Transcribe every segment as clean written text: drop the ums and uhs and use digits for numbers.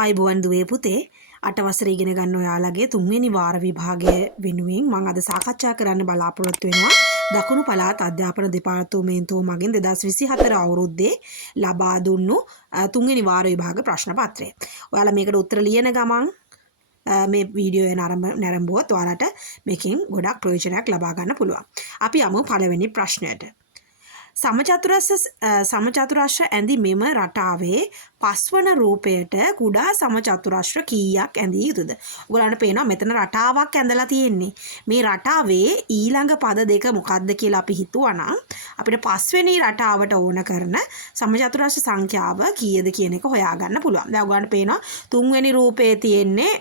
ආයිබෝවන් දුවේ පුතේ අට වසරේ ඉගෙන ගන්න ඔයාලගේ තුන්වෙනි වාර විභාගය වෙනුවෙන් මම අද සාකච්ඡා කරන්න බලාපොරොත්තු වෙනවා දකුණු පළාත් අධ්‍යාපන දෙපාර්තමේන්තුව මගින් 2024 අවුරුද්දේ ලබා දුන්නු තුන්වෙනි වාර විභාග ප්‍රශ්න පත්‍රය. ඔයාලා මේකට උත්තර ලියන ගමන් මේ වීඩියෝ එක නරඹුවොත් ඔයාලට මේකෙන් ගොඩක් ප්‍රයෝජනයක් ලබා ගන්න පුළුවන්. අපි යමු පළවෙනි ප්‍රශ්නයට. සමචතුරස්‍ර ඇඳි මෙම රටාවේ පස්වන රූපයට කුඩා සමචතුරස්‍ර කීයක් ඇඳිය යුතුද? ඔයගලන්ට පේනවා මෙතන රටාවක් ඇඳලා තියෙන්නේ. මේ රටාවේ ඊළඟ පද දෙක මොකක්ද කියලා අපි හිතුවා අපිට පස්වෙනි රටාවට ඕන කරන සමචතුරස්‍ර සංඛ්‍යාව කීයද කියන එක හොයාගන්න පුළුවන්. දැන් ඔයගලන්ට පේනවා තුන්වෙනි රූපේ තියෙන්නේ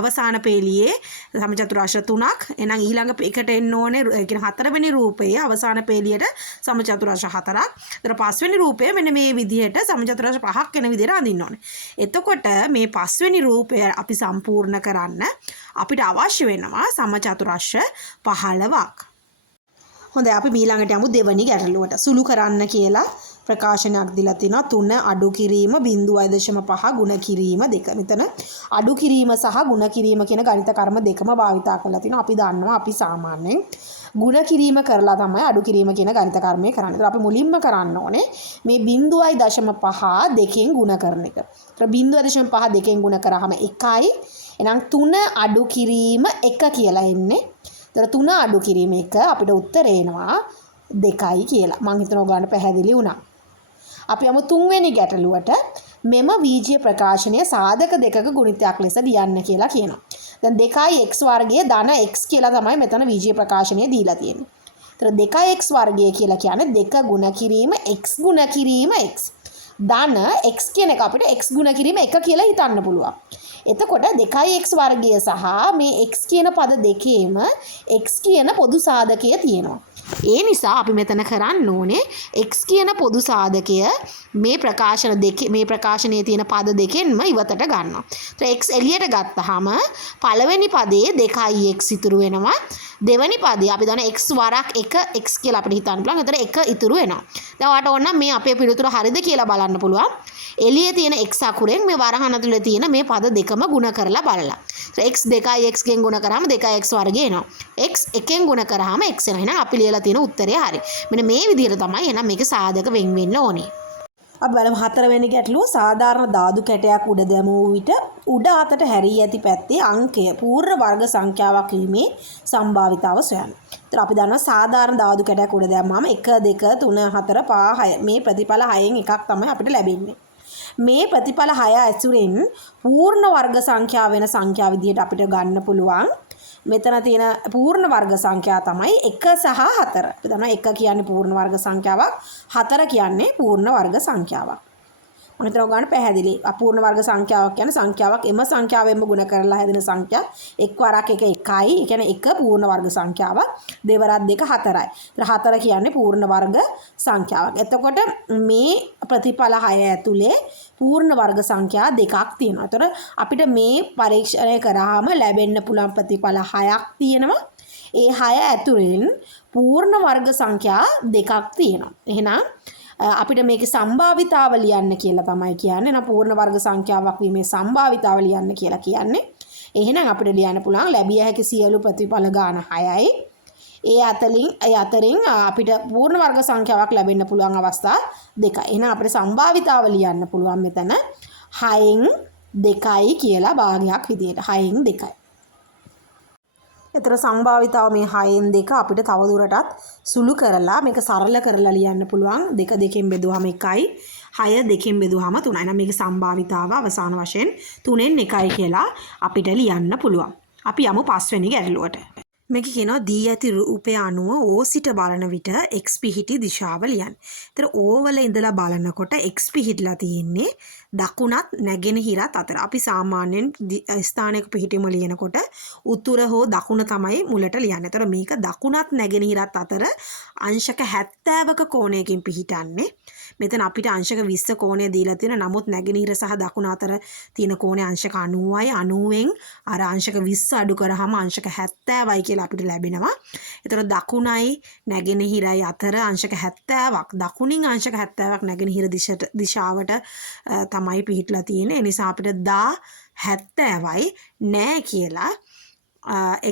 අවසාන පේලියේ සමචතුරස්‍ර 3ක්. එහෙනම් ඊළඟ එකට එන්න ඕනේ කියන හතරවෙනි රූපයේ අවසාන පේලියට සමචතුරස්‍ර 4ක්. ඒතර පස්වෙනි රූපය මෙන්න මේ විදිහට සමචතුරස්‍ර 5ක් වෙන විදිහට අඳින්න ඕනේ. එතකොට මේ පස්වෙනි රූපය අපි සම්පූර්ණ කරන්න අපිට අවශ්‍ය වෙනවා සමචතුරස්‍ර 15ක්. හොඳයි අපි ඊළඟට යමු දෙවැනි ගැටලුවට. සුළු කරන්න කියලා ප්‍රකාශනයක් දීලා තිනවා 3 අඩු කිරීම 0.5 ගුණ කිරීම 2. මෙතන අඩු කිරීම සහ ගුණ කිරීම කියන ගණිත කර්ම දෙකම භාවිතා කරලා තිනවා. අපි දන්නවා අපි සාමාන්‍යයෙන් ගුණ කිරීම කරලා තමයි අඩු කිරීම කියන ගණිත කර්මය කරන්නේ. ඒත් අපි මුලින්ම කරන්න ඕනේ මේ 0.5 දෙකෙන් ගුණ කරන එක. ඒත් 0.5 දෙකෙන් ගුණ කරාම 1යි. එහෙනම් 3 අඩු කිරීම 1 කියලා එන්නේ. ඒත් 3 අඩු කිරීම 1 අපිට උත්තරේ එනවා 2යි කියලා. මම හිතනවා ඔයගලන්ට පැහැදිලි වුණා. අපි යමු තුන්වෙනි ගැටලුවට. මෙම බීජීය ප්‍රකාශනය සාධක දෙකක ගුණිතයක් ලෙස ලියන්න කියලා කියනවා. දැන් 2x වර්ගයේ ධන x කියලා තමයි මෙතන බීජීය ප්‍රකාශනය දීලා තියෙන්නේ. ඒතර 2x වර්ගය කියලා කියන්නේ 2 ගුණ කිරීම x ගුණ කිරීම x. ධන x කියන එක අපිට x ගුණ කිරීම 1 කියලා හිතන්න පුළුවන්. එතකොට 2x වර්ගය සහ මේ x කියන පද දෙකේම x කියන පොදු සාධකය තියෙනවා. ඒ නිසා අපි මෙතන කරන්න ඕනේ x කියන පොදු සාධකය මේ ප්‍රකාශනයේ තියෙන පද දෙකෙන්ම ඉවතට ගන්නවා. ඒත් x එළියට ගත්තාම පළවෙනි පදයේ 2x ඉතුරු වෙනවා. දෙවෙනි පදේ අපි දන්න x වරක් 1 x කියලා අපිට හිතන්න පුළුවන්. ඒතර 1 ඉතුරු වෙනවා. දැන් ඔයාලට ඕන මේ අපේ පිළිතුර හරියද කියලා බලන්න පුළුවන්. එළියේ තියෙන x අකුරෙන් මේ වරහන ඇතුලේ තියෙන මේ පද දෙකම ගුණ කරලා බලලා. x 2x ගෙන් ගුණ කරාම 2x වර්ගය එනවා. x 1ෙන් ගුණ කරාම x එනවා. එහෙනම් අපි ලියලා තියෙන උත්තරය හරි. මෙන්න මේ විදිහට තමයි එහෙනම් මේක සාධක වෙන් වෙන්න ඕනේ. අපි බලමු හතරවෙනි ගැටලුව. සාධාරණ දාදු කැටයක් උඩ දැමූ විට උඩ අතට හැරී ඇති පැත්තේ අංකය පූර්ණ වර්ග සංඛ්‍යාවක් වීමේ සම්භාවිතාව සොයන්න. ඒතර අපි දන්නවා සාධාරණ දාදු කැටයක් උඩ දැම්මම 1 2 3 4 5 6 මේ ප්‍රතිඵල 6න් එකක් තමයි අපිට ලැබෙන්නේ. මේ ප්‍රතිඵල 6 ඇසුරෙන් පූර්ණ වර්ග සංඛ්‍යාව වෙන සංඛ්‍යා විදිහට අපිට ගන්න පුළුවන්. මෙතන තියෙන පූර්ණ වර්ග සංඛ්‍යා තමයි 1 සහ 4. අපි දන්නවා 1 කියන්නේ පූර්ණ වර්ග සංඛ්‍යාවක්, 4 කියන්නේ පූර්ණ වර්ග සංඛ්‍යාවක්. මම හිතනවා ගන්න පැහැදිලි. අපූර්ණ වර්ග සංඛ්‍යාවක් කියන්නේ සංඛ්‍යාවක් එම සංඛ්‍යාවෙන්ම ගුණ කරලා හැදෙන සංඛ්‍යා. එක් වරක් 1 1යි. ඒ කියන්නේ 1 පූර්ණ වර්ග සංඛ්‍යාවක්. දෙවරක් 2 4යි. ඒතර 4 කියන්නේ පූර්ණ වර්ග සංඛ්‍යාවක්. එතකොට මේ ප්‍රතිඵල 6 ඇතුලේ පූර්ණ වර්ග සංඛ්‍යා දෙකක් තියෙනවා. ඒතර අපිට මේ පරීක්ෂණය කරාම ලැබෙන්න පුළුවන් ප්‍රතිඵල 6ක් තියෙනවා. ඒ 6 ඇතුලෙන් පූර්ණ වර්ග සංඛ්‍යා දෙකක් තියෙනවා. එහෙනම් අපිට මේකේ සම්භාවිතාව ලියන්න කියලා තමයි කියන්නේ. නා පූර්ණ වර්ග සංඛ්‍යාවක් වීමේ සම්භාවිතාව ලියන්න කියලා කියන්නේ. එහෙනම් අපිට ලියන්න පුළුවන් ලැබිය හැකි සියලු ප්‍රතිඵල ගාන 6යි. ඒ අතරින් අපිට පූර්ණ වර්ග සංඛ්‍යාවක් ලැබෙන්න පුළුවන් අවස්ථා දෙකයි. එහෙනම් අපිට සම්භාවිතාව ලියන්න පුළුවන් මෙතන 6න් 2යි කියලා භාගයක් විදියට 6න් 2යි. ඒතර සම්භාවිතාව මේ 6න් 2 අපිට තවදුරටත් සුළු කරලා මේක සරල කරලා ලියන්න පුළුවන්. 2 2කින් බෙදුවාම 1යි, 6 2කින් බෙදුවාම 3යි. එහෙනම් මේක සම්භාවිතාව අවසාන වශයෙන් 3න් 1යි කියලා අපිට ලියන්න පුළුවන්. අපි යමු 5 වෙනි ගැටලුවට. මේක කියනවා දී ඇති රූපය අනුව O සිට බලන විට x පිහිටි දිශාව ලියන්න. ඒතර O වල ඉඳලා බලනකොට x පිහිටලා තියෙන්නේ දකුණත් නැගෙනහිරත් අතර. අපි සාමාන්‍යයෙන් ස්ථානයක පිහිටීම ලියනකොට උතුර හෝ දකුණ තමයි මුලට ලියන්නේ. ඒතර මේක දකුණත් නැගෙනහිරත් අතර අංශක 70ක කෝණයකින් පිහිටන්නේ. මෙතන අපිට අංශක 20 කෝණය දීලා තියෙන. නමුත් නැගෙනහිර සහ දකුණ අතර තියෙන කෝණය අංශක 90යි. 90න් අර අංශක 20 අඩු කරාම අංශක 70යි කියලා අපිට ලැබෙනවා. ඒතර දකුණයි නැගෙනහිරයි අතර අංශක 70ක්. දකුණින් අංශක 70ක් නැගෙනහිර දිශාවට තමයි පිහිටලා තියෙන්නේ. ඒ නිසා අපිට 1070යි නෑ කියලා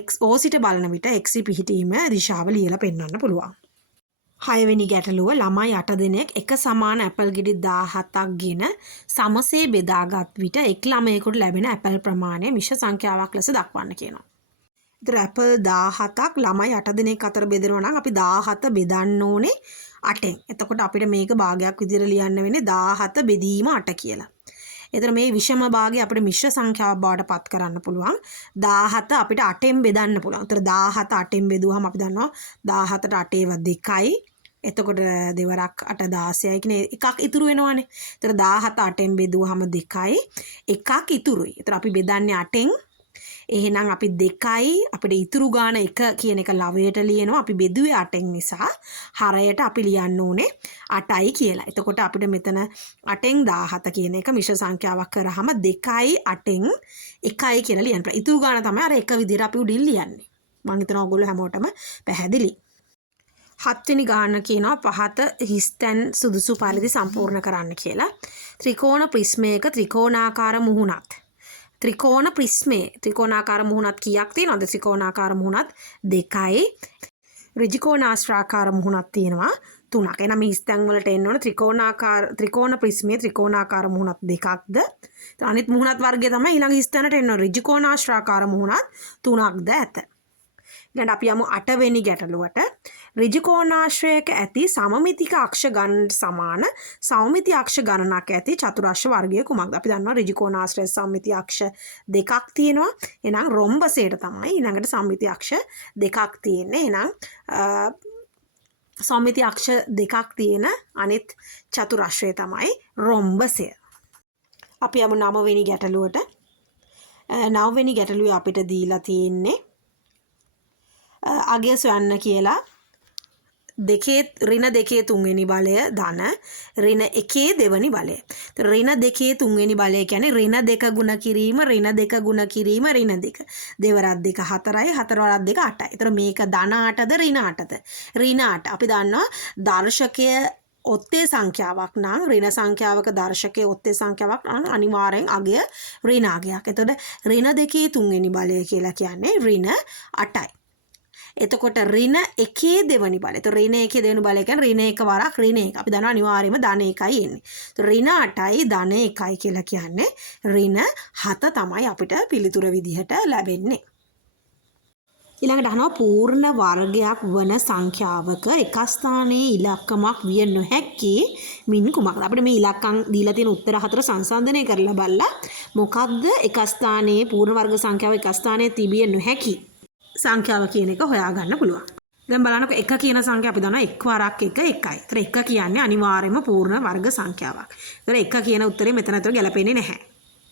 x o සිට බලන විට x පිහිටීම දිශාව ලියලා පෙන්වන්න පුළුවන්. 6 වෙනි ගැටලුව ළමයි 8 දෙනෙක් එක සමාන ඇපල් ගෙඩි 17ක් ගෙන සමසේ බෙදාගත් විට එක් ළමයෙකුට ලැබෙන ඇපල් ප්‍රමාණය මිශ්‍ර සංඛ්‍යාවක් ලෙස දක්වන්න කියනවා. ඒතර ඇපල් 17ක් ළමයි 8 දෙනෙක් අතර බෙදනවා නම් අපි 17 බෙදන්න ඕනේ 8ෙන්. එතකොට අපිට මේක භාගයක් විදිහට ලියන්න වෙන්නේ 17 බෙදීම 8 කියලා. එතන මේ විෂම භාගය අපිට මිශ්‍ර සංඛ්‍යාවක් බවට පත් කරන්න පුළුවන්. 17 අපිට 8ෙන් බෙදන්න පුළුවන්. ඒතර 17 8ෙන් බෙදුවහම අපි දන්නවා 17ට 8 ඒවා 2යි. එතකොට දෙවරක් 8 16යි කියන එකක් ඉතුරු වෙනවනේ. ඒතර 17 8ෙන් බෙදුවහම 2යි. එකක් ඉතුරුයි. ඒතර අපි බෙදන්නේ 8ෙන්. එහෙනම් අපි 2යි අපිට ඉතුරු ගාන 1 කියන එක ලවයට ලියනවා. අපි බෙදුවේ 8ෙන් නිසා හරයට අපි ලියන්න ඕනේ 8යි කියලා. එතකොට අපිට මෙතන 8ෙන් 17 කියන එක මිශ්‍ර සංඛ්‍යාවක් කරාම 2යි 8ෙන් 1යි කියලා ලියන්න පුළුවන්. ඉතුරු ගාන තමයි අර එක විදිහට අපි උඩින් ලියන්නේ. මම හිතනවා ඔයගොල්ලෝ හැමෝටම පැහැදිලි. 7 වෙනි ගාන කියනවා පහත හිස්තැන් සුදුසු පරිදි සම්පූර්ණ කරන්න කියලා. ත්‍රිකෝණ ප්‍රිස්මයක ත්‍රිකෝණාකාර මුහුණත්. ත්‍රිකෝණ ප්‍රිස්මේ ත්‍රිකෝණාකාර මුහුණත් කීයක් තියෙනවද? ත්‍රිකෝණාකාර මුහුණත් 2යි. ඍජුකෝණාශ්‍රාකාර මුහුණත් තියෙනවා 3ක්. එහෙනම් මේ හිස්තැන් වලට එන්න ඕන ත්‍රිකෝණ ප්‍රිස්මේ ත්‍රිකෝණාකාර මුහුණත් 2ක්ද? අනිත් මුහුණත් වර්ගය තමයි ඊළඟ හිස්තැනට එන්න ඕන. ඍජුකෝණාශ්‍රාකාර මුහුණත් 3ක්ද ඇත. ඊළඟට අපි යමු 8 වෙනි ගැටලුවට. ඍජුකෝණාශ්‍රයක ඇති සමමිතික අක්ෂ ගණනට සමාන සමමිති අක්ෂ ගණනක් ඇති චතුරස්‍ර වර්ගය කුමක්ද? අපි දන්නවා ඍජුකෝණාශ්‍රයේ සමමිති අක්ෂ දෙකක් තියෙනවා. එහෙනම් රොම්බසයට තමයි ඊළඟට සමමිති අක්ෂ දෙකක් තියෙන්නේ. එහෙනම් සමමිති අක්ෂ දෙකක් තියෙන අනිත් චතුරස්‍රය තමයි රොම්බසය. අපි යමු 9 වෙනි ගැටලුවට. 9 වෙනි ගැටලුවේ අපිට දීලා තියෙන්නේ අගය සොයන්න කියලා ඍණ 2 තුන්වෙනි බලය ධන ඍණ 1 දෙවනි බලය. ඍණ 2 තුන්වෙනි බලය කියන්නේ ඍණ 2 ගුණ කිරීම ඍණ 2 ගුණ කිරීම ඍණ 2. දෙවරක් 2 4යි 4 වරක් 2 8යි. ඒතර මේක ධන 8ද ඍණ 8ද? ඍණ 8. අපි දන්නවා දර්ශකය ඔත්තේ සංඛ්‍යාවක් නම් ඍණ සංඛ්‍යාවක දර්ශකයේ ඔත්තේ සංඛ්‍යාවක් නම් අනිවාර්යෙන් අගය ඍණ අගයක්. එතකොට ඍණ 2 තුන්වෙනි බලය කියලා කියන්නේ ඍණ 8යි. එතකොට ඍණ 1 දෙවනි බලය. ඒතර ඍණ 1 දෙවනි බලය කියන්නේ ඍණ 1 වරක් ඍණ 1. අපි දන්නවා අනිවාර්යයෙන්ම ධන 1යි එන්නේ. ඒතර ඍණ 8යි ධන 1යි කියලා කියන්නේ ඍණ 7 තමයි අපිට පිළිතුර විදිහට ලැබෙන්නේ. ඊළඟට අහනවා පූර්ණ වර්ගයක් වන සංඛ්‍යාවක එක ස්ථානයේ ඉලක්කමක් විය නොහැකි මින් කුමක්ද? අපිට මේ ඉලක්කම් දීලා තියෙන උත්තර හතර සංසන්දනය කරලා බලලා මොකක්ද එක ස්ථානයේ පූර්ණ වර්ග සංඛ්‍යාව එක ස්ථානයේ තිබිය නොහැකි සංඛ්‍යාව කියන එක හොයාගන්න පුළුවන්. දැන් බලන්නකො 1 කියන සංඛ්‍යාව අපි දන්නවා එක් වරක් 1 1යි. ඒතර 1 කියන්නේ අනිවාර්යයෙන්ම පූර්ණ වර්ග සංඛ්‍යාවක්. ඒතර 1 කියන උත්තරේ මෙතන අතර ගැලපෙන්නේ නැහැ.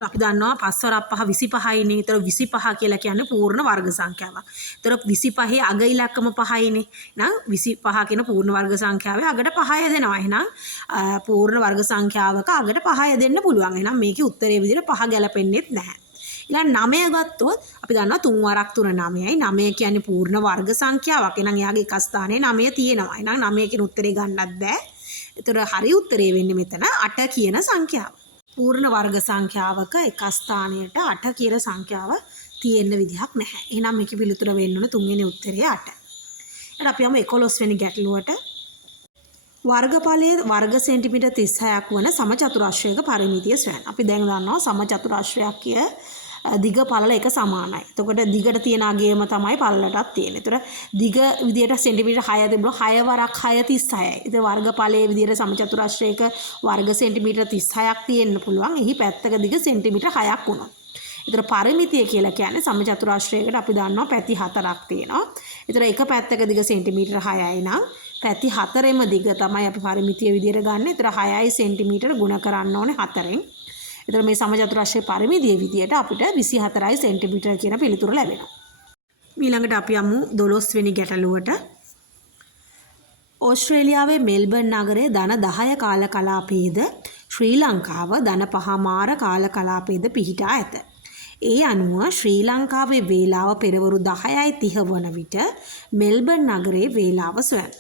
අපි දන්නවා 5 වරක් 5 25යිනේ. ඒතර 25 කියලා කියන්නේ පූර්ණ වර්ග සංඛ්‍යාවක්. ඒතර 25 අග ඉලක්කම 5යිනේ. එහෙනම් 25 කියන පූර්ණ වර්ග සංඛ්‍යාවේ අගට 5 යදෙනවා. එහෙනම් පූර්ණ වර්ග සංඛ්‍යාවක අගට 5 යදෙන්න පුළුවන්. එහෙනම් මේකේ උත්තරේ විදිහට 5 ගැලපෙන්නේත් නැහැ. ඊළඟ 9 ගත්තොත් අපි දන්නවා 3 වරක් 3 9යි. 9 කියන්නේ පූර්ණ වර්ග සංඛ්‍යාවක්. එහෙනම් එයාගේ එක ස්ථානයේ 9 තියෙනවා. එහෙනම් 9 කියන උත්තරේ ගන්නත් බෑ. ඒතර හරි උත්තරේ වෙන්නේ මෙතන 8 කියන සංඛ්‍යාව. පූර්ණ වර්ග සංඛ්‍යාවක එක ස්ථානයට 8 කියන සංඛ්‍යාව තියෙන්න විදිහක් නැහැ. එහෙනම් මේකේ පිළිතුර වෙන්න ඕන 3 වෙනි උත්තරේ 8. ඊට අපි යමු 11 වෙනි ගැටලුවට. වර්ගඵලයේ වර්ග සෙන්ටිමීටර් 36ක් වන සමචතුරස්‍රයක පරිමිතිය සොයන්න. අපි දැන් දන්නවා සමචතුරස්‍රයක් කිය දිග පළල එක සමානයි. එතකොට දිගට තියෙන අගයම තමයි පළලටත් තියෙන්නේ. ඒතර දිග විදියට සෙන්ටිමීටර් 6 තිබුණා 6 වරක් 6 36යි. ඒතර වර්ගඵලයේ විදියට සමචතුරස්‍රයක වර්ග සෙන්ටිමීටර් 36ක් තියෙන්න පුළුවන්. එහි පැත්තක දිග සෙන්ටිමීටර් 6ක් වුණොත්. ඒතර පරිමිතිය කියලා කියන්නේ සමචතුරස්‍රයකට අපි දන්නවා පැති 4ක් තියෙනවා. ඒතර එක පැත්තක දිග සෙන්ටිමීටර් 6යි නම් පැති 4ෙම දිග තමයි අපි පරිමිතිය විදියට ගන්න. ඒතර 6යි සෙන්ටිමීටර් ගුණ කරන්න ඕනේ 4ෙන්. ඒතර මේ සමචතුරස්‍රයේ පරිමිතිය විදියට අපිට 24යි සෙන්ටිමීටර් කියන පිළිතුර ලැබෙනවා. ඊළඟට අපි යමු 12 වෙනි ගැටලුවට. ඕස්ට්‍රේලියාවේ මෙල්බර්න් නගරයේ ධන 10 කාල කලාපයේද ශ්‍රී ලංකාව ධන 5 මාර කාල කලාපයේද පිහිටා ඇත. ඒ අනුව ශ්‍රී ලංකාවේ වේලාව පෙරවරු 10:30 වන විට මෙල්බර්න් නගරයේ වේලාව සොයන්න.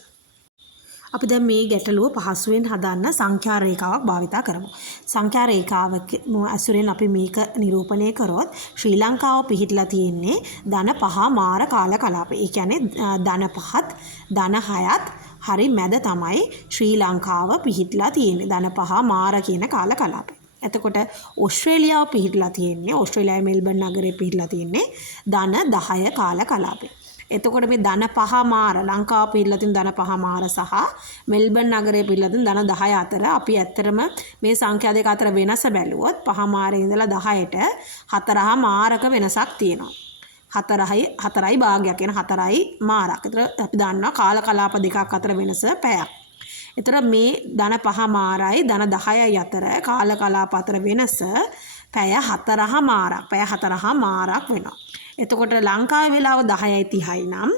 අපි දැන් මේ ගැටලුව පහසුවෙන් හදන්න සංඛ්‍යා රේඛාවක් භාවිතා කරමු. සංඛ්‍යා රේඛාවක ඇසුරෙන් අපි මේක නිරූපණය කරොත් ශ්‍රී ලංකාව පිහිටලා තියෙන්නේ ධන 5 මාර කාල කලාපේ. ඒ කියන්නේ ධන 5ත් ධන 6ත් හරි මැද තමයි ශ්‍රී ලංකාව පිහිටලා තියෙන්නේ. ධන 5 මාර කියන කාල කලාපේ. එතකොට ඕස්ට්‍රේලියාව පිහිටලා තියෙන්නේ ඕස්ට්‍රේලියාවේ මෙල්බන් නගරේ පිහිටලා තියෙන්නේ ධන 10 කාල කලාපේ. එතකොට මේ ධන 5 මාර ලංකාව පිහිටලා තියෙන ධන 5 මාර සහ මෙල්බන් නගරයේ පිහිටලා තියෙන ධන 10 අතර අපි ඇත්තටම මේ සංඛ්‍යා දෙක අතර වෙනස බැලුවොත් 5 මාරේ ඉඳලා 10ට 4 මාරක වෙනසක් තියෙනවා. 4යි භාගයක් කියන 4යි මාරක්. ඒතර අපි දන්නවා කාල කලාප දෙකක් අතර වෙනස පැයක්. ඒතර මේ ධන 5 මාරයි ධන 10යි අතර කාල කලාප අතර වෙනස පැය 4 මාරක්. පැය 4 මාරක් වෙනවා. එතකොට ලංකාවේ වෙලාව 10:30යි නම්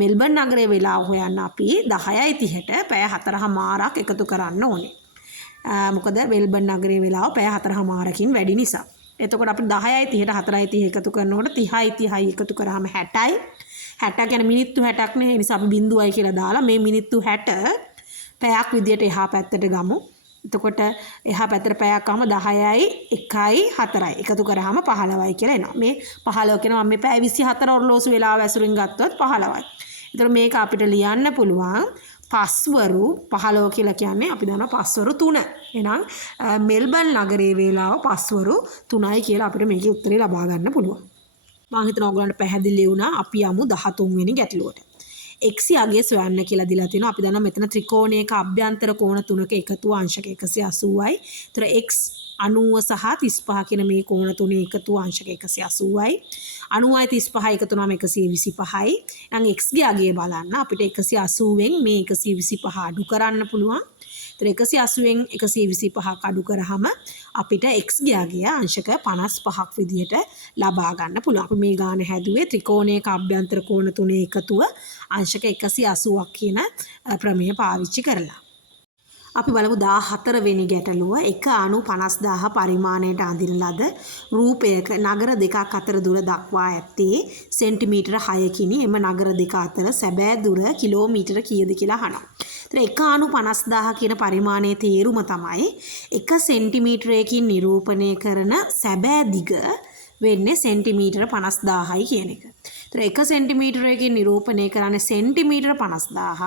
මෙල්බන් නගරයේ වෙලාව හොයන්න අපි 10:30ට පැය 4 මාරක් එකතු කරන්න ඕනේ. මොකද මෙල්බන් නගරයේ වෙලාව පැය 4 මාරකින් වැඩි නිසා. එතකොට අපි 10:30ට 4:30 එකතු කරනකොට 30:30 එකතු කරාම 60යි. 60 කියන්නේ මිනිත්තු 60ක් නේ. ඒ නිසා අපි බිඳුවයි කියලා දාලා මේ මිනිත්තු 60 පැයක් විදියට එහා පැත්තට ගමු. එතකොට එහා පැත්තට පැයක් ආවම 10යි 1යි 4යි එකතු කරාම 15යි කියලා එනවා. මේ 15 කියනවා මම මේ පැය 24 ඔරලෝසු වෙලාව ඇසුරින් ගත්තොත් 15යි. ඒතර මේක අපිට ලියන්න පුළුවන් පස්වරු 15 කියලා කියන්නේ අපි දන්නවා පස්වරු 3. එහෙනම් මෙල්බන් නගරයේ වේලාව පස්වරු 3යි කියලා අපිට මේකේ උත්තරේ ලබා ගන්න පුළුවන්. මම හිතනවා ඔයගලන්ට පැහැදිලි වුණා. අපි යමු 13 වෙනි ගැටලුවට. x යගේ සොයන්න කියලා දීලා තියෙනවා. අපි දන්නවා මෙතන ත්‍රිකෝණයක අභ්‍යන්තර කෝණ තුනක එකතුව අංශක 180යි. ඒතර x 90 සහ 35 කියන මේ කෝණ තුනේ එකතුව අංශක 180යි. 90යි 35යි එකතු වුණාම 125යි. එහෙනම් x ගේ අගය බලන්න අපිට 180න් මේ 125 අඩු කරන්න පුළුවන්. ඒතර 180න් 125ක් අඩු කරාම අපිට x ගේ අගය අංශක 55ක් විදියට ලබා ගන්න පුළුවන්. අපි මේ ගාන හැදුවේ ත්‍රිකෝණයක අභ්‍යන්තර කෝණ තුනේ එකතුව අංශක 180ක් කියන ප්‍රමේය පාවිච්චි කරලා. අපි බලමු 14 වෙනි ගැටලුව. එක අණු 50000 පරිමාණයට අඳින ලද රූපයක නගර දෙකක් අතර දුර දක්වා ඇත්තේ සෙන්ටිමීටර 6කිනි. එම නගර දෙක අතර සැබෑ දුර කිලෝමීටර කීයද කියලා අහනවා. ඒතර එක අණු 50000 කියන පරිමාණයේ තේරුම තමයි 1 සෙන්ටිමීටරයකින් නිරූපණය කරන සැබෑ දිග වෙන්නේ සෙන්ටිමීටර 50000යි කියන එක. ඒතර 1 සෙන්ටිමීටරයකින් නිරූපණය කරන්නේ සෙන්ටිමීටර 50000ක්.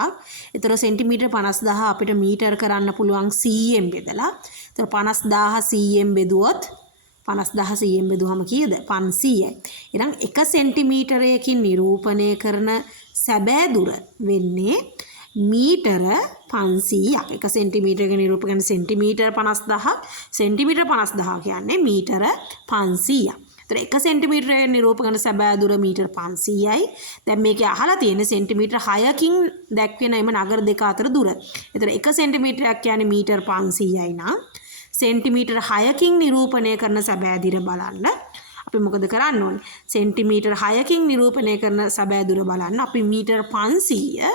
ඒතර සෙන්ටිමීටර 50000 අපිට මීටර කරන්න පුළුවන් 100ෙන් බෙදලා. ඒතර 50000 100ෙන් බෙදුවොත් 50000 100ෙන් බෙදුවම කීයද? 500යි. එහෙනම් 1 සෙන්ටිමීටරයකින් නිරූපණය කරන සැබෑ දුර වෙන්නේ මීටර 500ක්. 1 සෙන්ටිමීටරයක නිරූපණය කරන සෙන්ටිමීටර 50000ක්. සෙන්ටිමීටර 50000 කියන්නේ මීටර 500ක්. ඒතර 1 සෙන්ටිමීටරයක නිරූපණය සැබෑ දුර මීටර 500යි. දැන් මේකේ අහලා තියෙන සෙන්ටිමීටර 6කින් දැක්වෙන එම නගර දෙක අතර දුර. ඒතර 1 සෙන්ටිමීටරයක් කියන්නේ මීටර 500යි නම් සෙන්ටිමීටර 6කින් නිරූපණය කරන සැබෑ දිර බලන්න අපි මොකද කරන්න ඕනේ? සෙන්ටිමීටර 6කින් නිරූපණය කරන සැබෑ දුර බලන්න අපි මීටර 500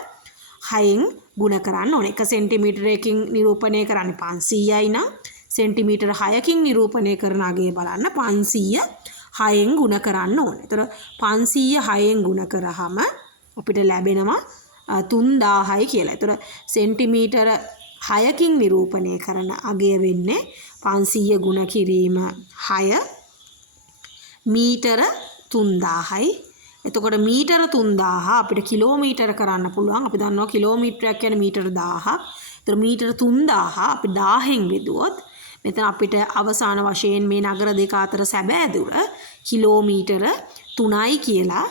6න් ගුණ කරන්න ඕනේ. 1 සෙන්ටිමීටරයකින් නිරූපණය කරන්නේ 500යි නම් සෙන්ටිමීටර 6කින් නිරූපණය කරන අගය බලන්න 500 6න් ගුණ කරන්න ඕනේ. ඒතර 500 6න් ගුණ කරාම අපිට ලැබෙනවා 3000යි කියලා. ඒතර සෙන්ටිමීටර 6කින් නිරූපණය කරන අගය වෙන්නේ 500 ගුණ කිරීම 6 මීටර 3000යි. එතකොට මීටර 3000 අපිට කිලෝමීටර කරන්න පුළුවන්. අපි දන්නවා කිලෝමීටරයක් කියන්නේ මීටර 1000ක්. ඒතර මීටර 3000 අපි 1000න් බෙදුවොත් මෙතන අපිට අවසාන වශයෙන් මේ නගර දෙක අතර සැබෑ දුර කිලෝමීටර 3යි කියලා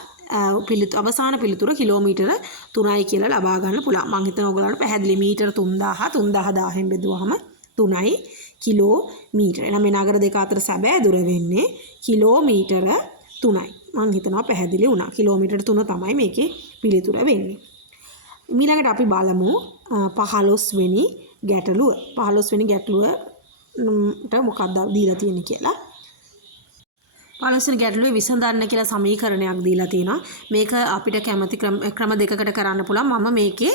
අවසාන පිළිතුර කිලෝමීටර 3යි කියලා ලබා ගන්න පුළුවන්. මම හිතනවා ඔයගොල්ලන්ට පැහැදිලි. මීටර 3000 1000න් බෙදුවහම 3යි කිලෝමීටර. එහෙනම් මේ නගර දෙක අතර සැබෑ දුර වෙන්නේ කිලෝමීටර 3යි. මම හිතනවා පැහැදිලි වුණා. කිලෝමීටර 3 තමයි මේකේ පිළිතුර වෙන්නේ. ඊළඟට අපි බලමු 15 වෙනි ගැටලුව. 15 වෙනි ගැටලුවට මොකක්ද දීලා තියෙන්නේ කියලා. 15 වෙනි ගැටලුවේ විසඳන්න කියලා සමීකරණයක් දීලා තියෙනවා. මේක අපිට කැමති ක්‍රම දෙකකට කරන්න පුළුවන්. මම මේකේ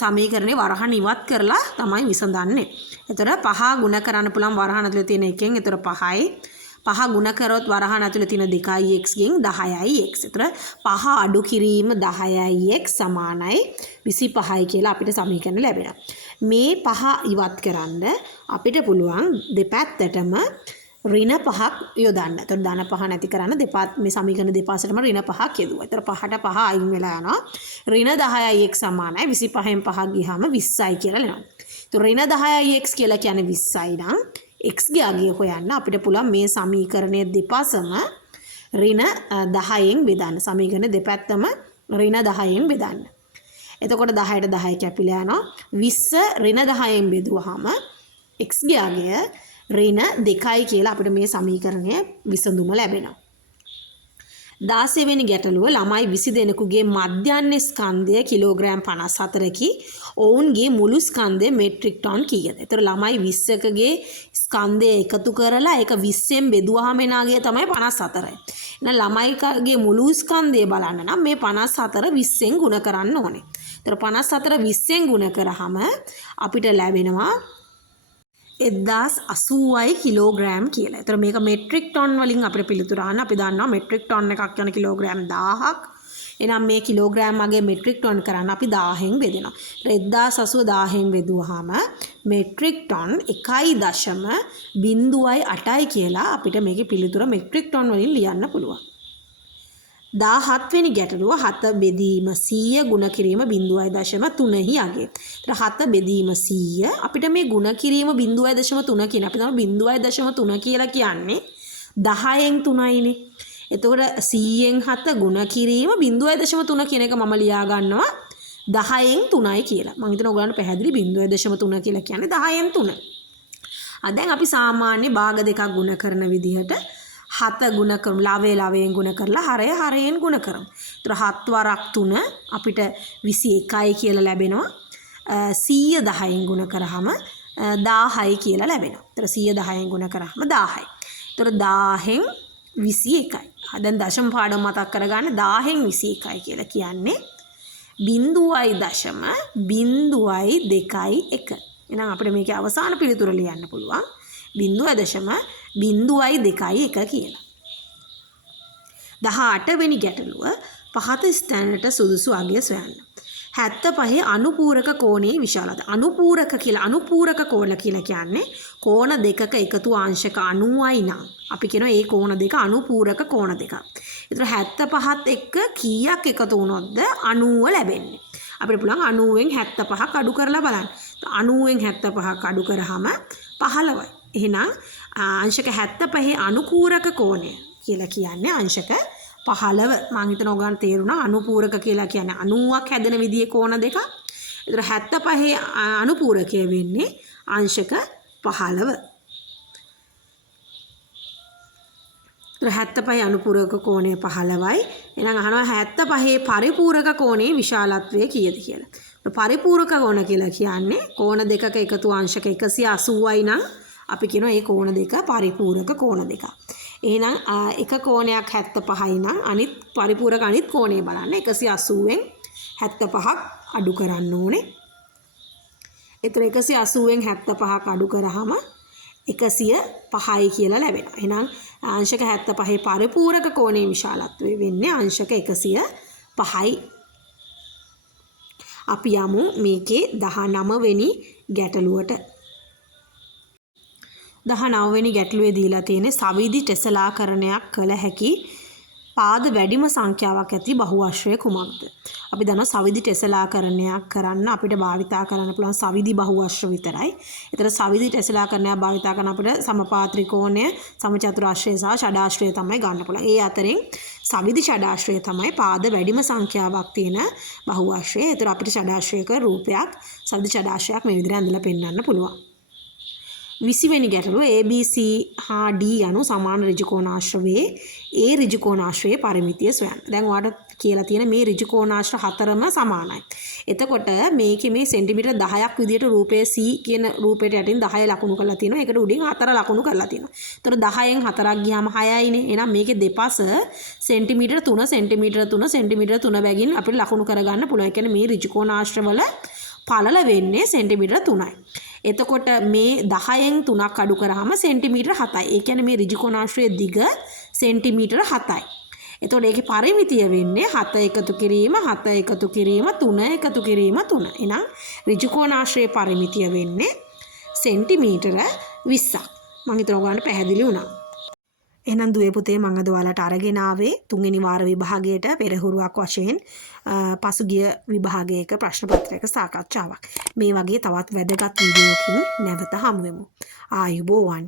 සමීකරණේ වරහන් ඉවත් කරලා තමයි විසඳන්නේ. ඒතර 5 ගුණ කරන්න පුළුවන් වරහන් ඇතුලේ තියෙන එකෙන්. ඒතර 5යි 5 ගුණ කරොත් වරහන් ඇතුලේ තියෙන 2x ගෙන් 10x. ඒතර 5 අඩු කිරීම 10x සමානයි 25යි කියලා අපිට සමීකරණ ලැබෙනවා. මේ 5 ඉවත් කරන්න අපිට පුළුවන් දෙපැත්තටම ඍණ 5ක් යොදන්න. ඒතර ධන 5 නැති කරන්න මේ සමීකරණ දෙපාසටම ඍණ 5ක් යදුවා. ඒතර 5ට 5 අයින් වෙලා යනවා. ඍණ 10ix සමානයි 25න් 5 ගියාම 20යි කියලා එනවා. ඒතර ඍණ 10ix කියලා කියන්නේ 20යි නම් x ගේ අගය හොයන්න අපිට පුළුවන් මේ සමීකරණයේ දෙපාසම ඍණ 10න් බෙදන්න. සමීකරණ දෙපැත්තම ඍණ 10න් බෙදන්න. එතකොට 10ට 10 කැපිලා යනවා. 20 ඍණ 10න් බෙදුවාම x ගේ අගය ඍණ 2යි කියලා අපිට මේ සමීකරණයේ විසඳුම ලැබෙනවා. 16 වෙනි ගැටලුව ළමයි 20 දෙනෙකුගේ මධ්‍යහ්න ස්කන්ධය කිලෝග්‍රෑම් 54කි. ඔවුන්ගේ මුළු ස්කන්ධය මෙට්‍රික් ටන් කීයද? ඒතර ළමයි 20කගේ ස්කන්ධය එකතු කරලා ඒක 20ෙන් බෙදුවාම එන අගය තමයි 54යි. එහෙනම් ළමයිගේ මුළු ස්කන්ධය බලන්න නම් මේ 54 20ෙන් ගුණ කරන්න ඕනේ. ඒතර 54 20ෙන් ගුණ කරාම අපිට ලැබෙනවා 1080යි කිලෝග්‍රෑම් කියලා. ඒතර මේක මෙට්‍රික් ටන් වලින් අපිට පිළිතුර අහන්න. අපි දන්නවා මෙට්‍රික් ටන් එකක් කියන කිලෝග්‍රෑම් 1000ක්. එහෙනම් මේ කිලෝග්‍රෑම් වගේ මෙට්‍රික් ටන් කරන්න අපි 1000න් බෙදෙනවා. ඒතර 1080 1000න් බෙදුවාම මෙට්‍රික් ටන් 1.08යි කියලා අපිට මේකේ පිළිතුර මෙට්‍රික් ටන් වලින් ලියන්න පුළුවන්. 17 වෙනි ගැටලුව 7 බෙදීම 100 ගුණ කිරීම 0.3හි අගය. ඒතර 7 බෙදීම 100 අපිට මේ ගුණ කිරීම 0.3 කියන අපි තමයි 0.3 කියලා කියන්නේ 10න් 3යිනේ. එතකොට 100න් 7 ගුණ කිරීම 0.3 කියන එක මම ලියා ගන්නවා 10න් 3යි කියලා. මම හිතනවා ඔයගලන්ට පැහැදිලි 0.3 කියලා කියන්නේ 10න් 3. දැන් අපි සාමාන්‍ය භාග දෙකක් ගුණ කරන විදිහට 7 ගුණ කරමු. ලවයෙන් ගුණ කරලා හරයෙන් ගුණ කරමු. ඒතර 7 වරක් 3 අපිට 21යි කියලා ලැබෙනවා. 100 10න් ගුණ කරාම 1000යි කියලා ලැබෙනවා. ඒතර 100 10න් ගුණ කරාම 1000යි. ඒතර 10න් 21යි. දැන් දශම පාඩම මතක් කරගන්න 10න් 21යි කියලා කියන්නේ 0.02.1. එහෙනම් අපිට මේකේ අවසාන පිළිතුර ලියන්න පුළුවන් 0.02.1 කියලා. 18 වෙනි ගැටලුව පහත ස්ථානයට සුදුසු අගය සොයන්න. 75 අනුපූරක කෝණයේ විශාලත. අනුපූරක කෝණ කියලා කියන්නේ කෝණ දෙකක එකතු අංශක 90යි නම් අපි කියනවා ඒ කෝණ දෙක අනුපූරක කෝණ දෙකක්. ඒතර 75ත් එක්ක කීයක් එකතු වුණොත්ද 90 ලැබෙන්නේ? අපිට පුළුවන් 90න් 75ක් අඩු කරලා බලන්න. 90න් 75ක් අඩු කරාම 15යි. එහෙනම් අංශක 75 අනුපූරක කෝණය කියලා කියන්නේ අංශක 15. මම හිතනවා ඔයගොල්ලන්ට තේරුණා අනුපූරක කියලා කියන්නේ 90ක් හැදෙන විදිහේ කෝණ දෙකක්. ඒතර 75 අනුපූරකය වෙන්නේ අංශක 15. ඒතර 75 අනුපූරක කෝණය 15යි. එහෙනම් අහනවා 75 පරිපූරක කෝණයේ විශාලත්වය කීයද කියලා. පරිපූරක කෝණ කියලා කියන්නේ කෝණ දෙකක එකතු අංශක 180යි නම් අපි කියනවා මේ කෝණ දෙක පරිපූරක කෝණ දෙක. එහෙනම් එක කෝණයක් 75යි නම් අනිත් පරිපූරක අනිත් කෝණය බලන්න 180න් 75ක් අඩු කරන්න ඕනේ. ඒතර 180න් 75ක් අඩු කරාම 105යි කියලා ලැබෙනවා. එහෙනම් අංශක 75 පරිපූරක කෝණයේ විශාලත්වය වෙන්නේ අංශක 105යි. අපි යමු මේකේ 19 වෙනි ගැටලුවට. 19 වෙනි ගැටලුවේ දීලා තියෙන්නේ සවිදි ටෙසලාකරණයක් කළ හැකි පාද වැඩිම සංඛ්‍යාවක් ඇති බහුවශ්‍රය කුමක්ද? අපි දන්නවා සවිදි ටෙසලාකරණයක් කරන්න අපිට භාවිතා කරන්න පුළුවන් සවිදි බහුවශ්‍ර විතරයි. ඒතර සවිදි ටෙසලාකරණයක් භාවිතා කරන අපිට සමපාත්‍රිකෝණය, සමචතුරාශ්‍රය සහ ෂඩාශ්‍රය තමයි ගන්න පුළුවන්. ඒ අතරින් සවිදි ෂඩාශ්‍රය තමයි පාද වැඩිම සංඛ්‍යාවක් තියෙන බහුවශ්‍රය. ඒතර අපිට ෂඩාශ්‍රයක රූපයක් සවිදි ෂඩාශ්‍රයක් මේ විදිහට ඇඳලා පෙන්වන්න පුළුවන්. 20 වෙනි ගැටලුව ABC හා D යනු සමාන ඍජුකෝණාශ්‍රයේ ඒ ඍජුකෝණාශ්‍රයේ පරිමිතිය සොයන්න. දැන් ඔයාලට කියලා තියෙන මේ ඍජුකෝණාශ්‍ර හතරම සමානයි. එතකොට මේකේ මේ සෙන්ටිමීටර් 10ක් විදියට රූපයේ C කියන රූපයට යටින් 10 ලකුණු කරලා තියෙනවා. ඒකට උඩින් 4 ලකුණු කරලා තියෙනවා. ඒතර 10න් 4ක් ගියාම 6යිනේ. එහෙනම් මේකේ දෙපස සෙන්ටිමීටර් 3 සෙන්ටිමීටර් 3 සෙන්ටිමීටර් 3 බැගින් අපිට ලකුණු කරගන්න පුළුවන්. ඒ කියන්නේ මේ ඍජුකෝණාශ්‍රවල පළල වෙන්නේ සෙන්ටිමීටර් 3යි. එතකොට මේ 10න් 3ක් අඩු කරාම සෙන්ටිමීටර 7යි. ඒ කියන්නේ මේ ඍජු කෝණාශ්‍රයේ දිග සෙන්ටිමීටර 7යි. එතකොට ඒකේ පරිමිතිය වෙන්නේ 7 එකතු කිරීම 7 එකතු කිරීම 3 එකතු කිරීම 3. එහෙනම් ඍජු කෝණාශ්‍රයේ පරිමිතිය වෙන්නේ සෙන්ටිමීටර 20ක්. මම හිතනවා ඔයගොල්ලන්ට පැහැදිලි වුණා. එහෙනම් දුවේ පුතේ මම අද ඔයාලට අරගෙන ආවේ තුන්වෙනි වාර විභාගයට පෙරහුරුවක් වශයෙන් පසුගිය විභාගයක ප්‍රශ්න පත්‍රයක සාකච්ඡාවක්. මේ වගේ තවත් වැදගත් වීඩියෝකින් නැවත හමු වෙමු. ආයුබෝවන්.